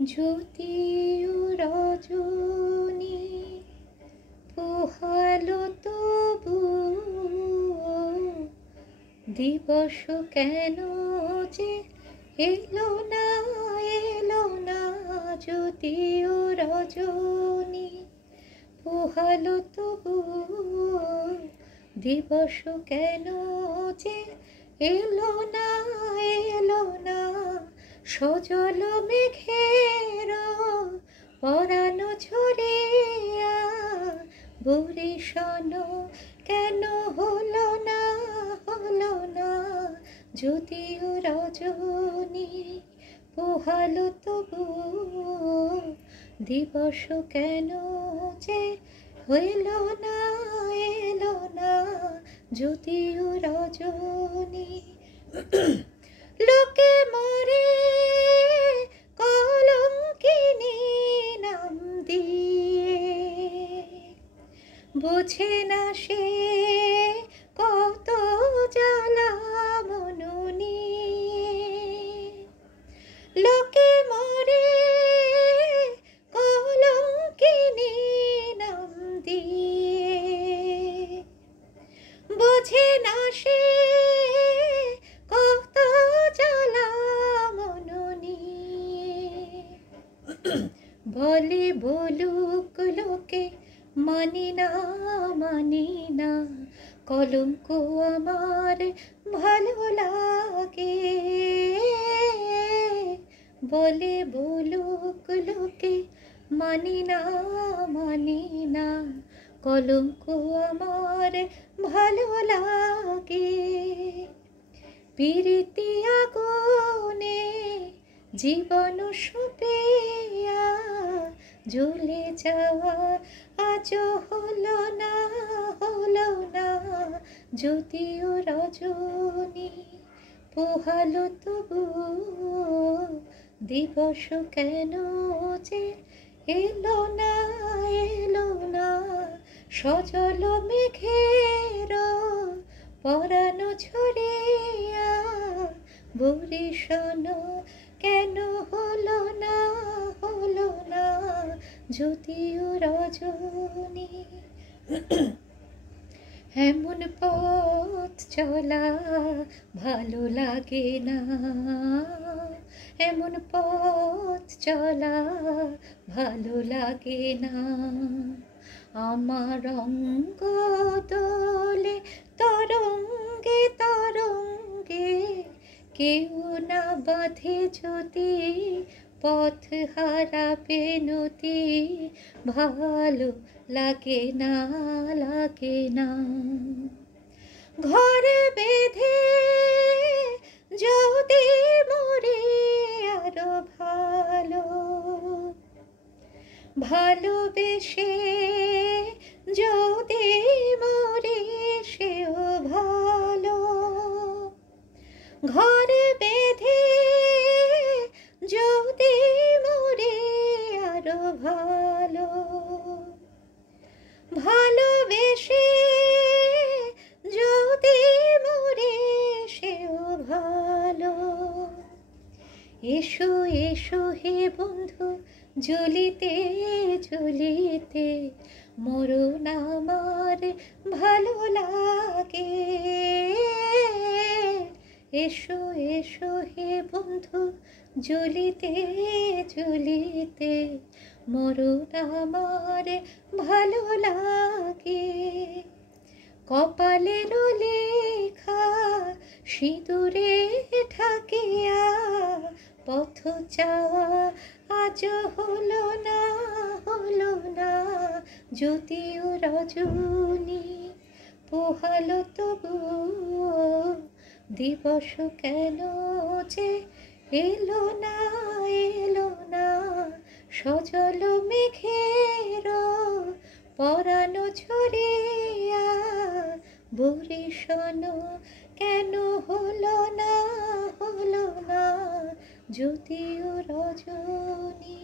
জ্যোতি ও রজনী পোহালো তবু দিবস কেন যে এলো না জ্যোতি ও রজনী পোহালো তবু দিবস কেন যে এলো না সজল মেঘের পরাণ ঝরিয়া বরিশন কেন হলো না জ্যোতি ও রজনী পোহালো তবু দিবস কেন যে হইল না জ্যোতি ও রজনী লোকে মরে কলঙ্কিনী নাম দিয়ে বোঝে না সে কত জ্বালা মননি লোকে মরে কলঙ্কিনী নাম দিয়ে বোঝে না সে কত জ্বালা মননি বলে বলুক লোকে মানি না কলঙ্ক আমার ভালো লাগে বলে বলুক লোকে মানি না কলঙ্ক আমার ভালো লাগে প্রীতি আগুনে জীবন সুপিয়া জ্বলে যাওয়া আজ হলো না জ্যোতি ও রজনী পোহালো তবু দিবস কেন যে এলো না সজল মেঘের পরাণ ঝরিয়া বরিশন কেন হলো না জ্যোতি ও রজনী এমন পথ চলা ভালো লাগে না এমন পথ চলা ভালো লাগে না আমার অঙ্গ দোলে তরঙ্গে কেউ না বাঁধে যদি পথ হারাবে নদী ভালো লাগে না ঘরে বেঁধে যদি মরে আরো ভালোবেসে যদি মরে সেও ভালো ঘরে বেঁধে যদি মরে আরো ভালোবেসে যদি মরে সেও ভালো এসো হে বন্ধু জ্বলিতে মরণ আমার ভালো লাগে এসো হে বন্ধু জ্বলিতে মরণ আমার ভালো লাগে কপালের লেখা সিঁদুরে ঠাকিয়া পথ চাওয়া আজ হলো না জ্যোতি ও রজনী পোহালো তবু দিবস কেন যে এলো না সজল মেঘের পরাণ ঝরিয়া বরিশন কেন হলো না জ্যোতি ও রজনী।